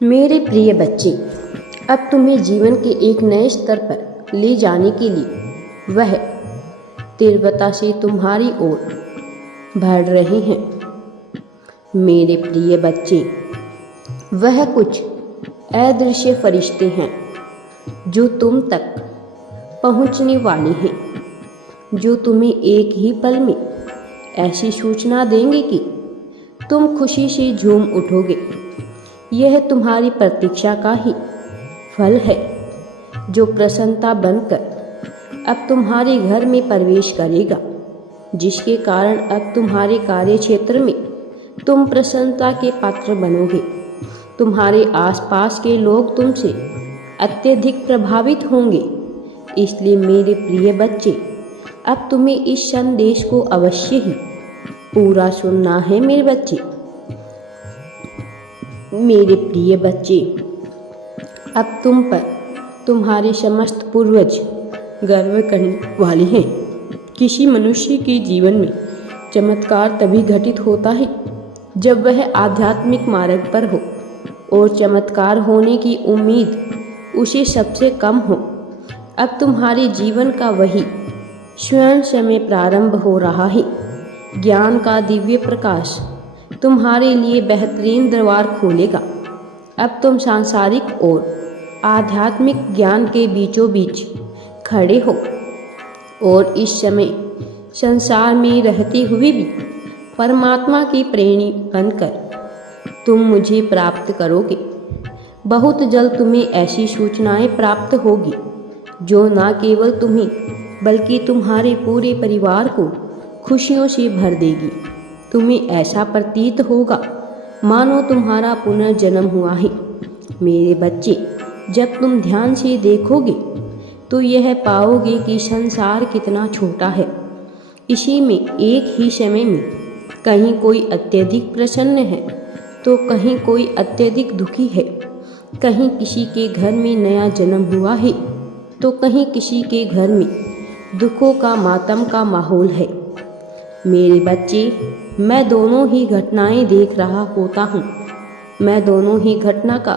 मेरे प्रिय बच्चे, अब तुम्हें जीवन के एक नए स्तर पर ले जाने के लिए वह तीव्रता से तुम्हारी ओर बढ़ रहे हैं। मेरे प्रिय बच्चे, वह कुछ अदृश्य फरिश्ते हैं जो तुम तक पहुंचने वाले हैं, जो तुम्हें एक ही पल में ऐसी सूचना देंगे कि तुम खुशी से झूम उठोगे। यह तुम्हारी प्रतीक्षा का ही फल है, जो प्रसन्नता बनकर अब तुम्हारे घर में प्रवेश करेगा, जिसके कारण अब तुम्हारे कार्य क्षेत्र में तुम प्रसन्नता के पात्र बनोगे। तुम्हारे आसपास के लोग तुमसे अत्यधिक प्रभावित होंगे। इसलिए मेरे प्रिय बच्चे, अब तुम्हें इस संदेश को अवश्य ही पूरा सुनना है। मेरे प्रिय बच्चे, अब तुम पर तुम्हारे समस्त पूर्वज गर्व करने वाले हैं। किसी मनुष्य के जीवन में चमत्कार तभी घटित होता है जब वह आध्यात्मिक मार्ग पर हो और चमत्कार होने की उम्मीद उसे सबसे कम हो। अब तुम्हारे जीवन का वही स्वर्ण समय प्रारंभ हो रहा है। ज्ञान का दिव्य प्रकाश तुम्हारे लिए बेहतरीन दरबार खोलेगा। अब तुम सांसारिक और आध्यात्मिक ज्ञान के बीचों बीच खड़े हो और इस समय संसार में रहते हुए भी परमात्मा की प्रेमी बनकर तुम मुझे प्राप्त करोगे। बहुत जल्द तुम्हें ऐसी सूचनाएं प्राप्त होगी जो न केवल तुम्हें बल्कि तुम्हारे पूरे परिवार को खुशियों से भर देगी। तुम्हें ऐसा प्रतीत होगा मानो तुम्हारा पुनर्जन्म हुआ है। मेरे बच्चे, जब तुम ध्यान से देखोगे तो यह पाओगे कि संसार कितना छोटा है। इसी में एक ही समय में कहीं कोई अत्यधिक प्रसन्न है तो कहीं कोई अत्यधिक दुखी है। कहीं किसी के घर में नया जन्म हुआ है तो कहीं किसी के घर में दुखों का मातम का माहौल है। मेरे बच्चे, मैं दोनों ही घटनाएं देख रहा होता हूँ। मैं दोनों ही घटना का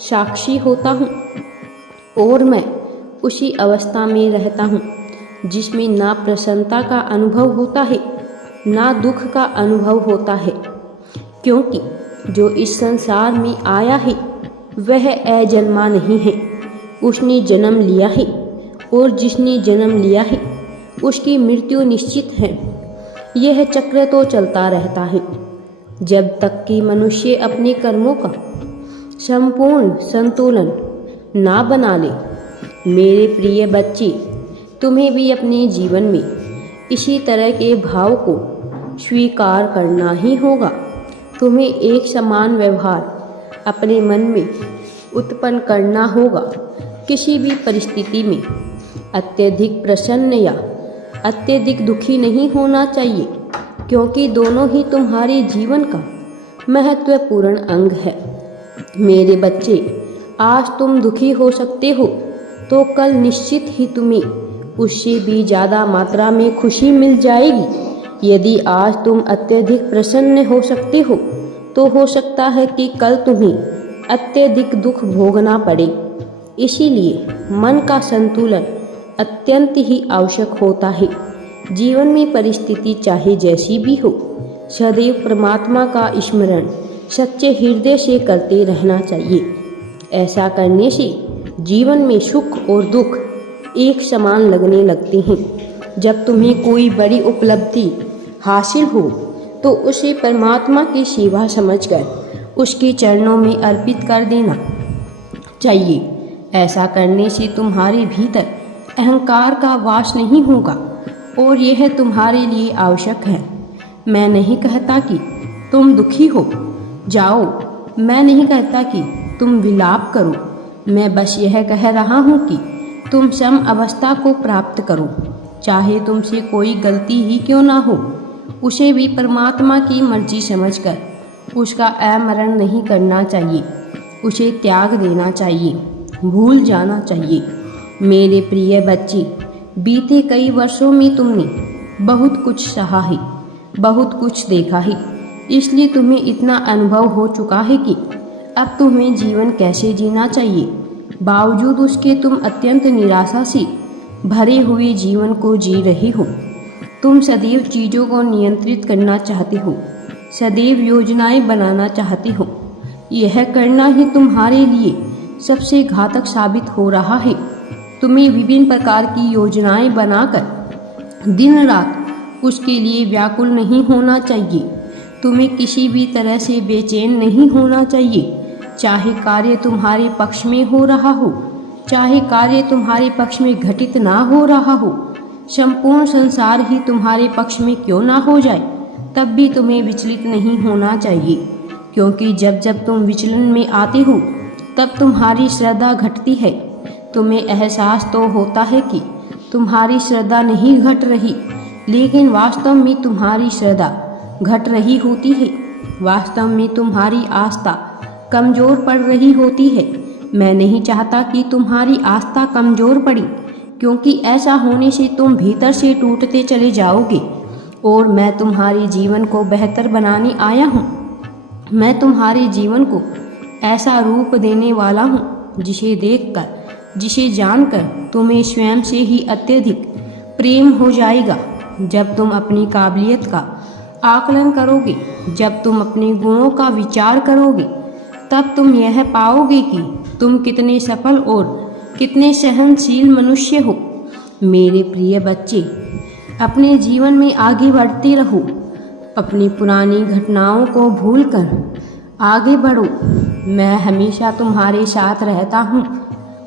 साक्षी होता हूँ और मैं उसी अवस्था में रहता हूँ जिसमें ना प्रसन्नता का अनुभव होता है ना दुख का अनुभव होता है, क्योंकि जो इस संसार में आया है वह अजन्मा नहीं है, उसने जन्म लिया है और जिसने जन्म लिया है उसकी मृत्यु निश्चित है। यह चक्र तो चलता रहता है जब तक कि मनुष्य अपने कर्मों का संपूर्ण संतुलन ना बना ले। मेरे प्रिय बच्चे, तुम्हें भी अपने जीवन में इसी तरह के भाव को स्वीकार करना ही होगा। तुम्हें एक समान व्यवहार अपने मन में उत्पन्न करना होगा। किसी भी परिस्थिति में अत्यधिक प्रसन्न या अत्यधिक दुखी नहीं होना चाहिए, क्योंकि दोनों ही तुम्हारे जीवन का महत्वपूर्ण अंग है। मेरे बच्चे, आज तुम दुखी हो सकते हो तो कल निश्चित ही तुम्हें उससे भी ज़्यादा मात्रा में खुशी मिल जाएगी। यदि आज तुम अत्यधिक प्रसन्न हो सकते हो तो हो सकता है कि कल तुम्हें अत्यधिक दुख भोगना पड़े। इसीलिए मन का संतुलन अत्यंत ही आवश्यक होता है। जीवन में परिस्थिति चाहे जैसी भी हो, सदैव परमात्मा का स्मरण सच्चे हृदय से करते रहना चाहिए। ऐसा करने से जीवन में सुख और दुख एक समान लगने लगते हैं। जब तुम्हें कोई बड़ी उपलब्धि हासिल हो तो उसे परमात्मा की सेवा समझकर उसके चरणों में अर्पित कर देना चाहिए। ऐसा करने से तुम्हारे भीतर अहंकार का वास नहीं होगा और यह तुम्हारे लिए आवश्यक है। मैं नहीं कहता कि तुम दुखी हो जाओ, मैं नहीं कहता कि तुम विलाप करो। मैं बस यह कह रहा हूँ कि तुम सम अवस्था को प्राप्त करो। चाहे तुमसे कोई गलती ही क्यों ना हो, उसे भी परमात्मा की मर्जी समझकर उसका अमरण नहीं करना चाहिए। उसे त्याग देना चाहिए, भूल जाना चाहिए। मेरे प्रिय बच्चे, बीते कई वर्षों में तुमने बहुत कुछ सहा है, बहुत कुछ देखा है। इसलिए तुम्हें इतना अनुभव हो चुका है कि अब तुम्हें जीवन कैसे जीना चाहिए। बावजूद उसके तुम अत्यंत निराशा से भरे हुए जीवन को जी रही हो। तुम सदैव चीज़ों को नियंत्रित करना चाहते हो, सदैव योजनाएं बनाना चाहते हो। यह करना ही तुम्हारे लिए सबसे घातक साबित हो रहा है। तुम्हें विभिन्न प्रकार की योजनाएं बनाकर दिन रात उसके लिए व्याकुल नहीं होना चाहिए। तुम्हें किसी भी तरह से बेचैन नहीं होना चाहिए, चाहे कार्य तुम्हारे पक्ष में हो रहा हो, चाहे कार्य तुम्हारे पक्ष में घटित ना हो रहा हो। संपूर्ण संसार ही तुम्हारे पक्ष में क्यों ना हो जाए, तब भी तुम्हें विचलित नहीं होना चाहिए, क्योंकि जब जब तुम विचलन में आते हो तब तुम्हारी श्रद्धा घटती है। तुम्हें एहसास तो होता है कि तुम्हारी श्रद्धा नहीं घट रही, लेकिन वास्तव में तुम्हारी श्रद्धा घट रही होती है। वास्तव में तुम्हारी आस्था कमज़ोर पड़ रही होती है। मैं नहीं चाहता कि तुम्हारी आस्था कमज़ोर पड़ी, क्योंकि ऐसा होने से तुम भीतर से टूटते चले जाओगे। और मैं तुम्हारे जीवन को बेहतर बनाने आया हूँ। मैं तुम्हारे जीवन को ऐसा रूप देने वाला हूँ जिसे देखकर, जिसे जानकर तुम्हें स्वयं से ही अत्यधिक प्रेम हो जाएगा। जब तुम अपनी काबिलियत का आकलन करोगे, जब तुम अपने गुणों का विचार करोगे, तब तुम यह पाओगे कि तुम कितने सफल और कितने सहनशील मनुष्य हो। मेरे प्रिय बच्चे, अपने जीवन में आगे बढ़ते रहो। अपनी पुरानी घटनाओं को भूलकर आगे बढ़ो। मैं हमेशा तुम्हारे साथ रहता हूँ।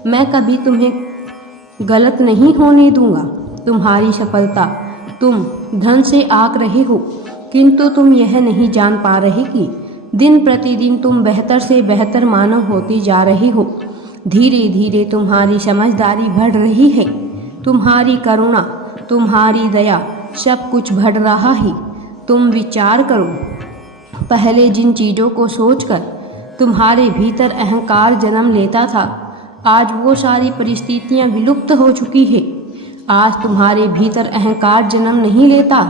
मैं कभी तुम्हें गलत नहीं होने दूंगा। तुम्हारी सफलता तुम धन से आंक रहे हो, किंतु तुम यह नहीं जान पा रहे कि दिन प्रतिदिन तुम बेहतर से बेहतर मानव होती जा रहे हो। धीरे धीरे तुम्हारी समझदारी बढ़ रही है, तुम्हारी करुणा, तुम्हारी दया, सब कुछ बढ़ रहा है। तुम विचार करो, पहले जिन चीज़ों को सोचकर तुम्हारे भीतर अहंकार जन्म लेता था, आज वो सारी परिस्थितियाँ विलुप्त हो चुकी है। आज तुम्हारे भीतर अहंकार जन्म नहीं लेता,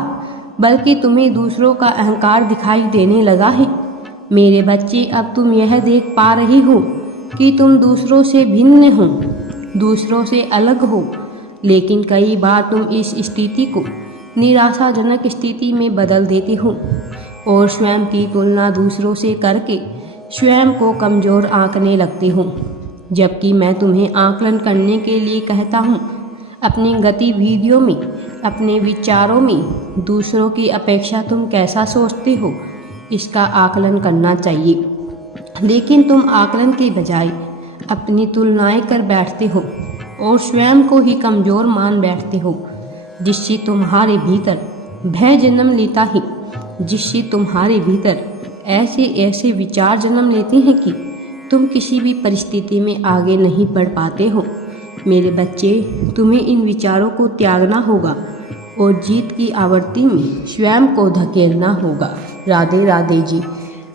बल्कि तुम्हें दूसरों का अहंकार दिखाई देने लगा है। मेरे बच्चे, अब तुम यह देख पा रही हो कि तुम दूसरों से भिन्न हो, दूसरों से अलग हो। लेकिन कई बार तुम इस स्थिति को निराशाजनक स्थिति में बदल देते हो और स्वयं की तुलना दूसरों से करके स्वयं को कमज़ोर आंकने लगते हो। जबकि मैं तुम्हें आकलन करने के लिए कहता हूँ। अपनी गतिविधियों में, अपने विचारों में दूसरों की अपेक्षा तुम कैसा सोचते हो, इसका आकलन करना चाहिए। लेकिन तुम आकलन के बजाय अपनी तुलनाएं कर बैठते हो और स्वयं को ही कमज़ोर मान बैठते हो, जिससे तुम्हारे भीतर भय जन्म लेता है, जिससे तुम्हारे भीतर ऐसे ऐसे विचार जन्म लेते हैं कि तुम किसी भी परिस्थिति में आगे नहीं बढ़ पाते हो। मेरे बच्चे, तुम्हें इन विचारों को त्यागना होगा और जीत की आवृत्ति में स्वयं को धकेलना होगा। राधे राधे जी।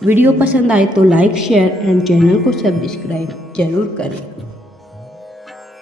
वीडियो पसंद आए तो लाइक, शेयर एंड चैनल को सब्सक्राइब जरूर करें।